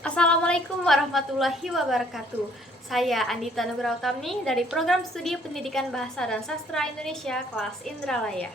Assalamualaikum warahmatullahi wabarakatuh. Saya Andita Nugraha Utami dari Program Studi Pendidikan Bahasa dan Sastra Indonesia kelas Indralaya.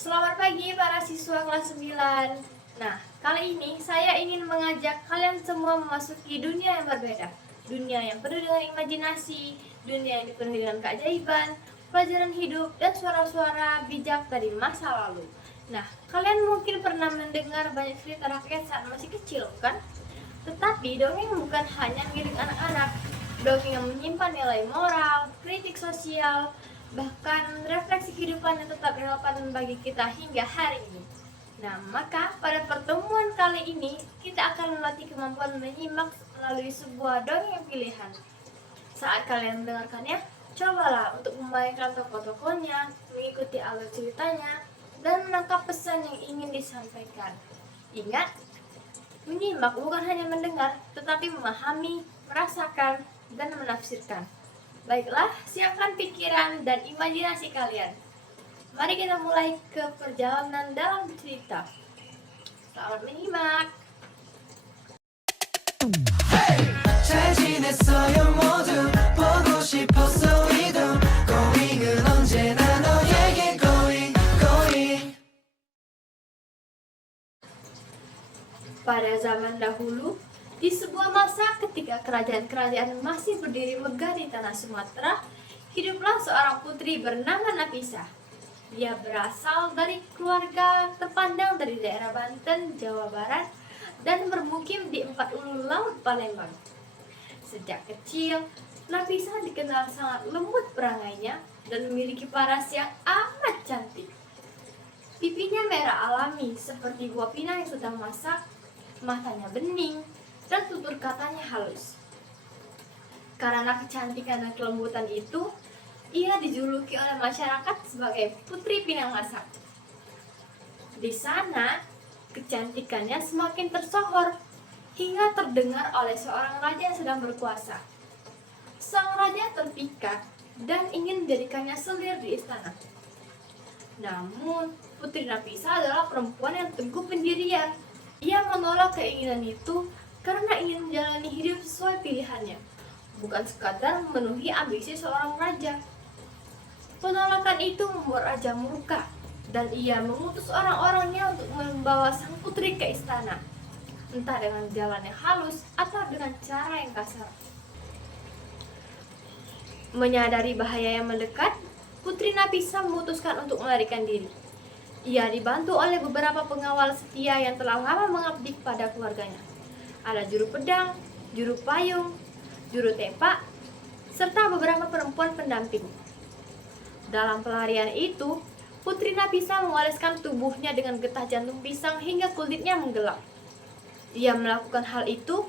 Selamat pagi para siswa kelas 9. Nah, kali ini saya ingin mengajak kalian semua memasuki dunia yang berbeda. Dunia yang penuh dengan imajinasi, dunia yang dipenuhi dengan keajaiban, pelajaran hidup, dan suara-suara bijak dari masa lalu. Nah, kalian mungkin pernah mendengar banyak cerita rakyat saat masih kecil, kan? Tetapi dongeng bukan hanya milik anak-anak. Dongeng yang menyimpan nilai moral, kritik sosial, bahkan refleksi kehidupan yang tetap relevan bagi kita hingga hari ini. Nah, maka pada pertemuan kali ini kita akan melatih kemampuan menyimak melalui sebuah dongeng pilihan. Saat kalian mendengarkannya, cobalah untuk membayangkan tokoh-tokohnya, mengikuti alur ceritanya, dan menangkap pesan yang ingin disampaikan. Ingat, menyimak bukan hanya mendengar, tetapi memahami, merasakan, dan menafsirkan. Baiklah, siapkan pikiran dan imajinasi kalian. Mari kita mulai ke perjalanan dalam cerita. Selamat menyimak. 잘 지냈어요 모두 보고 싶었어 이도 고잉은 언제나 너에게 고잉 Pada zaman dahulu, di sebuah masa ketika kerajaan-kerajaan masih berdiri megah di tanah Sumatera, hiduplah seorang putri bernama Nafisah. Dia berasal dari keluarga terpandang dari daerah Banten, Jawa Barat, dan bermukim di Empat Ulu Laut Palembang. Sejak kecil, Nafisah dikenal sangat lembut perangainya dan memiliki paras yang amat cantik. Pipinya merah alami seperti buah pinang yang sedang masak, matanya bening, dan tutur katanya halus. Karena kecantikan dan kelembutan itu, ia dijuluki oleh masyarakat sebagai Putri Pinang Masak. Di sana, kecantikannya semakin tersohor hingga terdengar oleh seorang raja yang sedang berkuasa. Sang raja terpikat dan ingin menjadikannya selir di istana. Namun, Putri Nafisah adalah perempuan yang teguh pendirian. Ia menolak keinginan itu karena ingin menjalani hidup sesuai pilihannya, bukan sekadar memenuhi ambisi seorang raja. Penolakan itu membuat raja murka, dan ia mengutus orang-orangnya untuk membawa sang putri ke istana, entah dengan jalan yang halus atau dengan cara yang kasar. Menyadari bahaya yang mendekat, Putri Nafisah memutuskan untuk melarikan diri. Ia dibantu oleh beberapa pengawal setia yang telah lama mengabdi pada keluarganya. Ada juru pedang, juru payung, juru tepak, serta beberapa perempuan pendamping. Dalam pelarian itu, Putri Nafisah mengoleskan tubuhnya dengan getah jantung pisang hingga kulitnya menggelap. Ia melakukan hal itu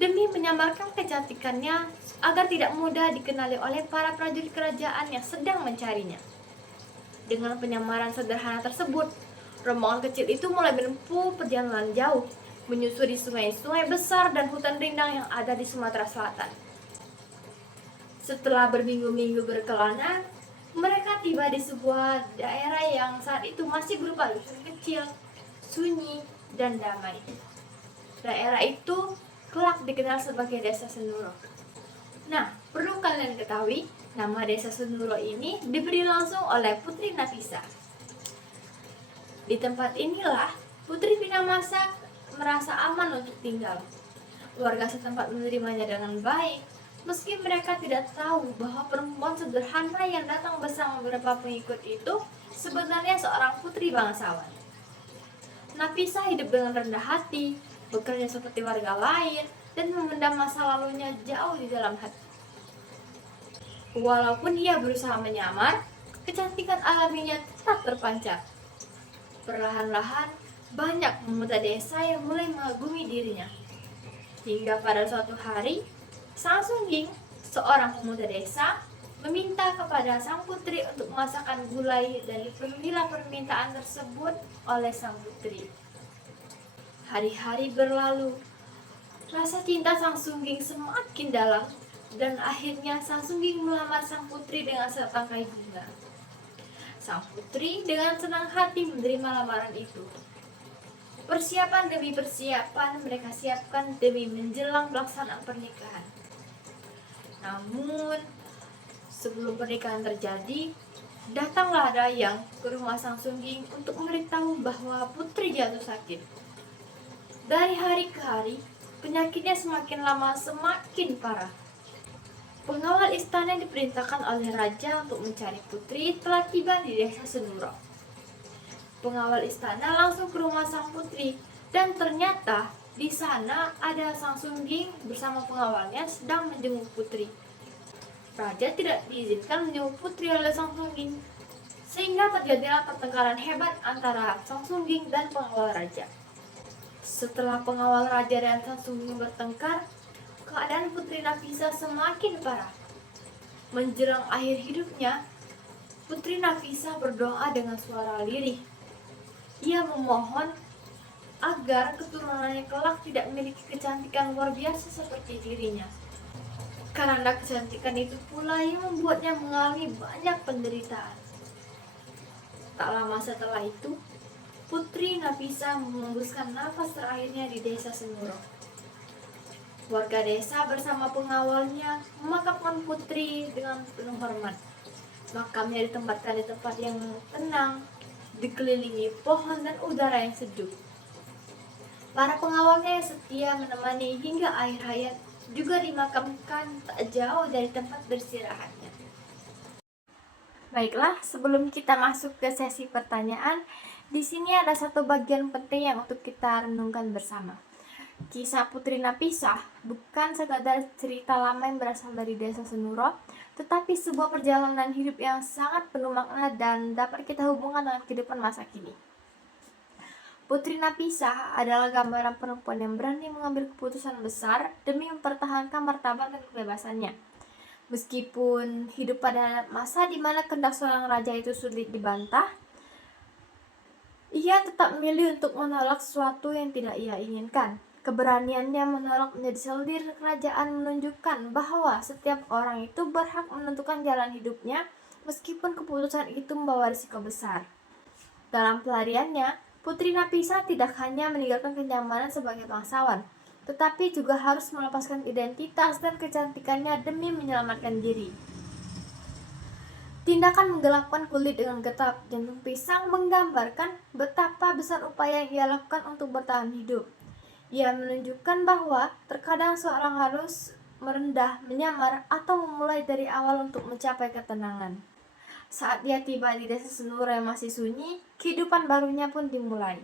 demi menyamarkan kecantikannya agar tidak mudah dikenali oleh para prajurit kerajaan yang sedang mencarinya. Dengan penyamaran sederhana tersebut, rombongan kecil itu mulai menempuh perjalanan jauh, menyusuri sungai-sungai besar dan hutan rindang yang ada di Sumatera Selatan. Setelah berminggu-minggu berkelana, mereka tiba di sebuah daerah yang saat itu masih berupa dusun kecil, sunyi, dan damai. Daerah itu kelak dikenal sebagai Desa Senduro. Nah, perlu kalian ketahui, nama Desa Senduro ini diberi langsung oleh Putri Nafisah. Di tempat inilah Putri Pinang Masak merasa aman untuk tinggal. Warga setempat menerimanya dengan baik, meski mereka tidak tahu bahwa perempuan sederhana yang datang bersama beberapa pengikut itu sebenarnya seorang putri bangsawan. Nafisa hidup dengan rendah hati, bekerja seperti warga lain, dan memendam masa lalunya jauh di dalam hati. Walaupun ia berusaha menyamar, kecantikan alaminya tetap terpancar. Perlahan-lahan, banyak pemuda desa yang mulai mengagumi dirinya. Hingga pada suatu hari, Sang Sungging, seorang pemuda desa, meminta kepada sang putri untuk memasakkan gulai dan dipenuhilah permintaan tersebut oleh sang putri. Hari-hari berlalu, rasa cinta Sang Sungging semakin dalam dan akhirnya Sang Sungging melamar sang putri dengan setangkai bunga. Sang putri dengan senang hati menerima lamaran itu. Persiapan demi persiapan mereka siapkan demi menjelang pelaksanaan pernikahan. Namun, sebelum pernikahan terjadi, datanglah dayang ke rumah Sang Sungging untuk memberitahu bahwa putri jatuh sakit. Dari hari ke hari, penyakitnya semakin lama semakin parah. Pengawal istana yang diperintahkan oleh raja untuk mencari putri telah tiba di desa Senuro. Pengawal istana langsung ke rumah sang putri dan ternyata di sana ada Sang Sungging bersama pengawalnya sedang menjenguk putri. Raja tidak diizinkan menjenguk putri oleh Sang Sungging, sehingga terjadilah pertengkaran hebat antara Sang Sungging dan pengawal raja. Setelah pengawal raja dan Sang Sungging bertengkar, keadaan Putri Nafisa semakin parah. Menjelang akhir hidupnya, Putri Nafisa berdoa dengan suara lirih. Ia memohon agar keturunannya kelak tidak memiliki kecantikan luar biasa seperti dirinya. Karena kecantikan itu pula yang membuatnya mengalami banyak penderitaan. Tak lama setelah itu, Putri Nafisa mengembuskan nafas terakhirnya di desa Senuro. Warga desa bersama pengawalnya memakamkan putri dengan penuh hormat. Makamnya ditempatkan di tempat yang tenang, dikelilingi pohon dan udara yang sejuk. Para pengawalnya yang setia menemani hingga akhir hayat juga dimakamkan tak jauh dari tempat beristirahatnya. Baiklah, sebelum kita masuk ke sesi pertanyaan, di sini ada satu bagian penting yang untuk kita renungkan bersama. Kisah Putri Nafisa bukan sekadar cerita lama yang berasal dari desa Senuro, tetapi sebuah perjalanan hidup yang sangat penuh makna dan dapat kita hubungkan dengan kehidupan masa kini. Putri Nafisa adalah gambaran perempuan yang berani mengambil keputusan besar demi mempertahankan martabat dan kebebasannya. Meskipun hidup pada masa di mana kehendak seorang raja itu sulit dibantah, ia tetap memilih untuk menolak sesuatu yang tidak ia inginkan. Keberaniannya menolak menjadi selir kerajaan menunjukkan bahwa setiap orang itu berhak menentukan jalan hidupnya meskipun keputusan itu membawa risiko besar. Dalam pelariannya, Putri Nafisa tidak hanya meninggalkan kenyamanan sebagai bangsawan, tetapi juga harus melepaskan identitas dan kecantikannya demi menyelamatkan diri. Tindakan menggelapkan kulit dengan getah jantung pisang menggambarkan betapa besar upaya yang ia lakukan untuk bertahan hidup. Ia menunjukkan bahwa terkadang seorang harus merendah, menyamar, atau memulai dari awal untuk mencapai ketenangan. Saat dia tiba di desa Senuro yang masih sunyi, kehidupan barunya pun dimulai.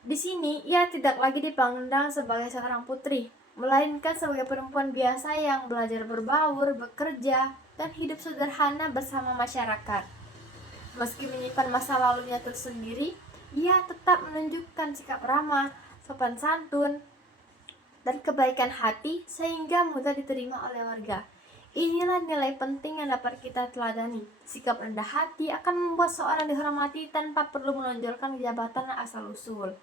Di sini, ia tidak lagi dipandang sebagai seorang putri, melainkan sebagai perempuan biasa yang belajar berbaur, bekerja, dan hidup sederhana bersama masyarakat. Meski menyimpan masa lalunya tersendiri, ia tetap menunjukkan sikap ramah, sopan santun, dan kebaikan hati sehingga mudah diterima oleh warga. Inilah nilai penting yang dapat kita teladani. Sikap rendah hati akan membuat seorang dihormati tanpa perlu menonjolkan jabatan asal-usul.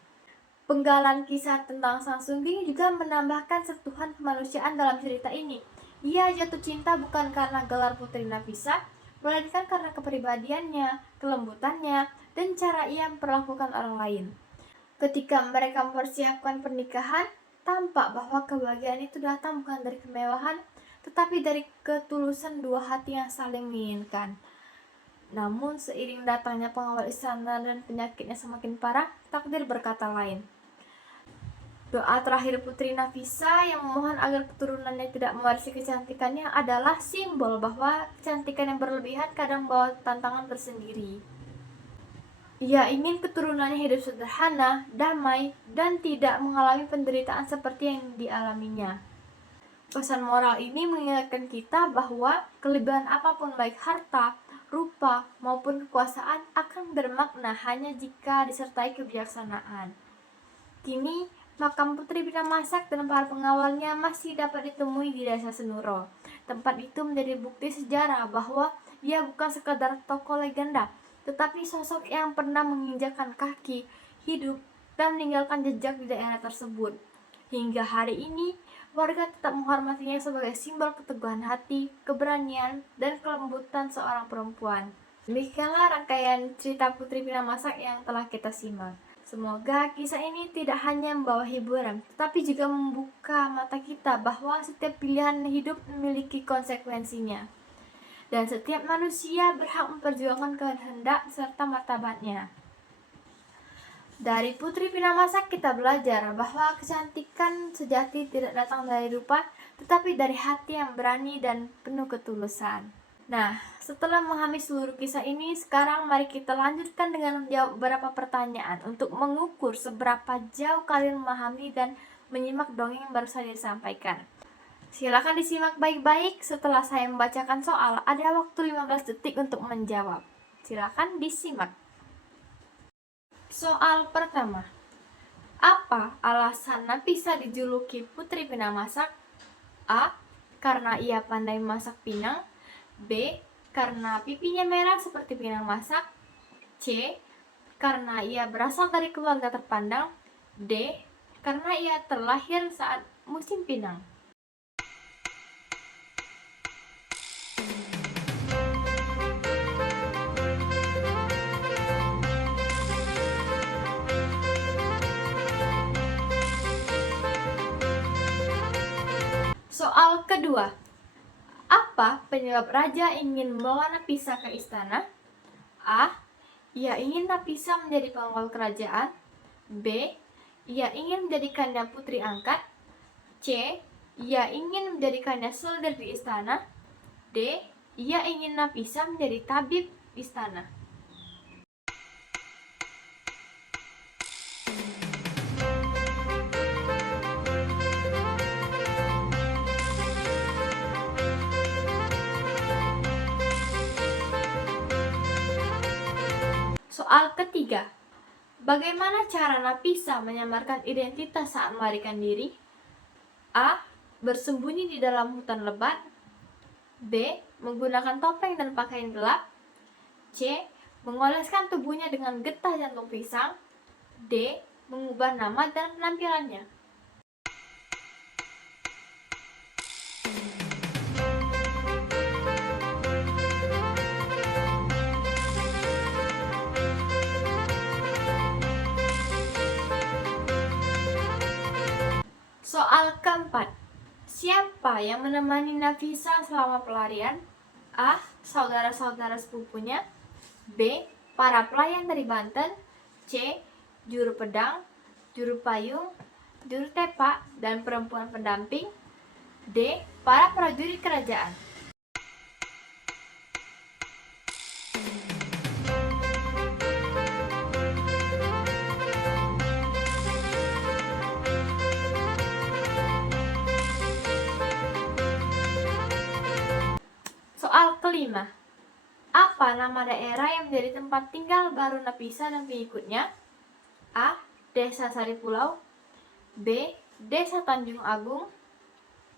Penggalan kisah tentang Sang Sungging juga menambahkan sentuhan kemanusiaan dalam cerita ini. Ia jatuh cinta bukan karena gelar Putri Nafisa, melainkan karena kepribadiannya, kelembutannya, dan cara ia memperlakukan orang lain. Ketika mereka mempersiapkan pernikahan, tampak bahwa kebahagiaan itu datang bukan dari kemewahan, tetapi dari ketulusan dua hati yang saling menginginkan. Namun seiring datangnya pengawal istana dan penyakitnya semakin parah, takdir berkata lain. Doa terakhir Putri Nafisa yang memohon agar keturunannya tidak mewarisi kecantikannya adalah simbol bahwa kecantikan yang berlebihan kadang membawa tantangan tersendiri. Ia ingin keturunannya hidup sederhana, damai, dan tidak mengalami penderitaan seperti yang dialaminya. Pesan moral ini mengingatkan kita bahwa kelebihan apapun baik harta, rupa, maupun kekuasaan akan bermakna hanya jika disertai kebijaksanaan. Kini, makam Putri Pinamasak dan para pengawalnya masih dapat ditemui di Desa Senuro. Tempat itu menjadi bukti sejarah bahwa ia bukan sekadar tokoh legenda, tetapi sosok yang pernah menginjakkan kaki, hidup, dan meninggalkan jejak di daerah tersebut. Hingga hari ini, warga tetap menghormatinya sebagai simbol keteguhan hati, keberanian, dan kelembutan seorang perempuan. Demikianlah rangkaian cerita Putri Pinamasak yang telah kita simak. Semoga kisah ini tidak hanya membawa hiburan, tetapi juga membuka mata kita bahwa setiap pilihan hidup memiliki konsekuensinya. Dan setiap manusia berhak memperjuangkan kehendak serta martabatnya. Dari Putri Pinamasak kita belajar bahwa kecantikan sejati tidak datang dari rupa, tetapi dari hati yang berani dan penuh ketulusan. Nah, setelah memahami seluruh kisah ini, sekarang mari kita lanjutkan dengan menjawab beberapa pertanyaan untuk mengukur seberapa jauh kalian memahami dan menyimak dongeng yang baru saja disampaikan. Silakan disimak baik-baik. Setelah saya membacakan soal, ada waktu 15 detik untuk menjawab. Silakan disimak. Soal pertama. Apa alasan Nafisa dijuluki Putri Pinamasak? A. Karena ia pandai masak pinang. B. Karena pipinya merah seperti pinang masak. C. Karena ia berasal dari keluarga terpandang. D. Karena ia terlahir saat musim pinang. Soal kedua. Apa penyebab raja ingin membawa Nafisa ke istana? A. Ia ingin Nafisa menjadi pengawal kerajaan. B. Ia ingin menjadikannya putri angkat. C. Ia ingin menjadikannya solder di istana. D. Ia ingin Nafisa menjadi tabib istana. Soal ketiga. Bagaimana cara Nafisa menyamarkan identitas saat melarikan diri? A. Bersembunyi di dalam hutan lebat. B. Menggunakan topeng dan pakaian gelap. C. Mengoleskan tubuhnya dengan getah jantung pisang. D. Mengubah nama dan penampilannya. Soal keempat. Siapa yang menemani Nafisa selama pelarian? A. Saudara-saudara sepupunya. B. Para pelayan dari Banten. C. Juru pedang, juru payung, juru tepak, dan perempuan pendamping. D. Para prajurit kerajaan. Soal kelima. Apa nama daerah yang menjadi tempat tinggal baru Nafisa dan pengikutnya? A. Desa Saripulau. B. Desa Tanjung Agung.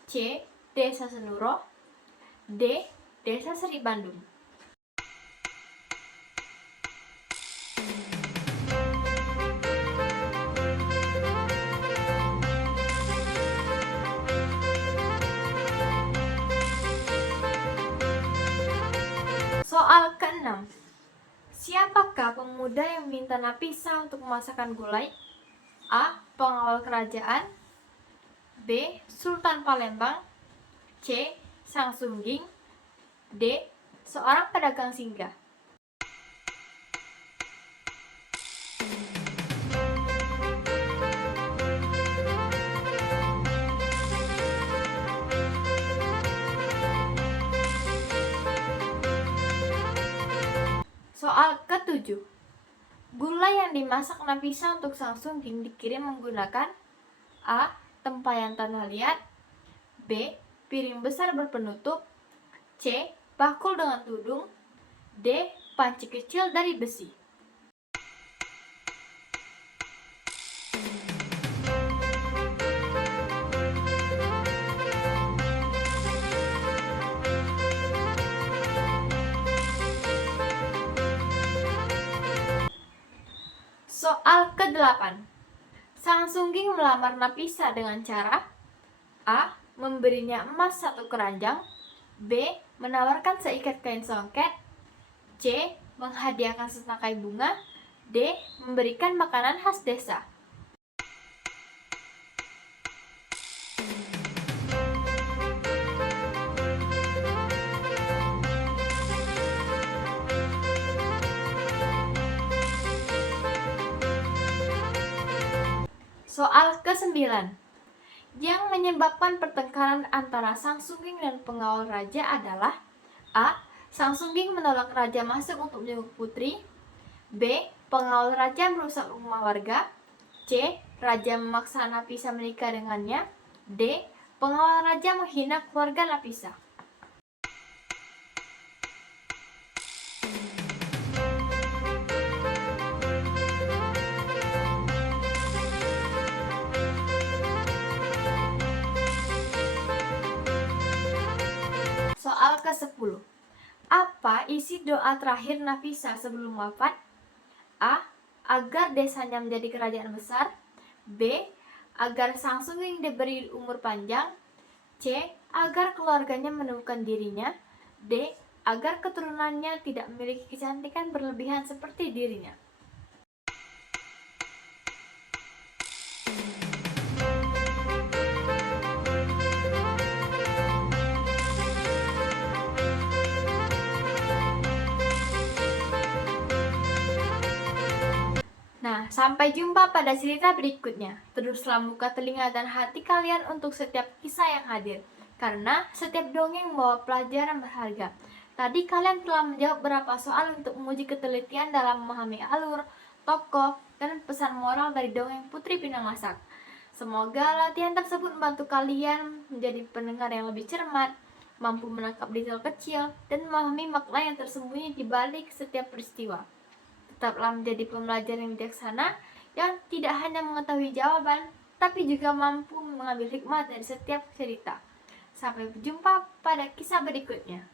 C. Desa Senuro. D. Desa Seri Bandung. Soal keenam. Siapakah pemuda yang meminta Nafisa untuk memasakkan gulai? A. Pengawal kerajaan. B. Sultan Palembang. C. Sang Sungging. D. Seorang pedagang singgah. Soal ketujuh. Gula yang dimasak Nafisa untuk Sang Sungging dikirim menggunakan A. Tempayan tanah liat, B. Piring besar berpenutup, C. Bakul dengan tudung, D. Panci kecil dari besi. Soal ke-8. Sang Sungging melamar Nafisa dengan cara A. Memberinya emas 1 keranjang, B. Menawarkan seikat kain songket, C. Menghadiahkan setangkai bunga, D. Memberikan makanan khas desa. Soal ke-9. Yang menyebabkan pertengkaran antara Sang Sungging dan pengawal raja adalah A. Sang Sungging menolak raja masuk untuk menjenguk putri, B. Pengawal raja merusak rumah warga, C. Raja memaksa Nafisa menikah dengannya, D. Pengawal raja menghina keluarga Nafisa. Soal ke-10. Apa isi doa terakhir Nafisa sebelum wafat? A. Agar desanya menjadi kerajaan besar, B. Agar Sang Sungging diberi umur panjang, C. Agar keluarganya menemukan dirinya, D. Agar keturunannya tidak memiliki kecantikan berlebihan seperti dirinya. Nah, sampai jumpa pada cerita berikutnya. Teruslah buka telinga dan hati kalian untuk setiap kisah yang hadir, karena setiap dongeng membawa pelajaran berharga. Tadi kalian telah menjawab beberapa soal untuk menguji ketelitian dalam memahami alur, tokoh, dan pesan moral dari dongeng Putri Pinang Masak. Semoga latihan tersebut membantu kalian menjadi pendengar yang lebih cermat, mampu menangkap detail kecil, dan memahami makna yang tersembunyi di balik setiap peristiwa. Tetaplah menjadi pembelajar yang bijaksana, yang tidak hanya mengetahui jawaban, tapi juga mampu mengambil hikmah dari setiap cerita. Sampai berjumpa pada kisah berikutnya.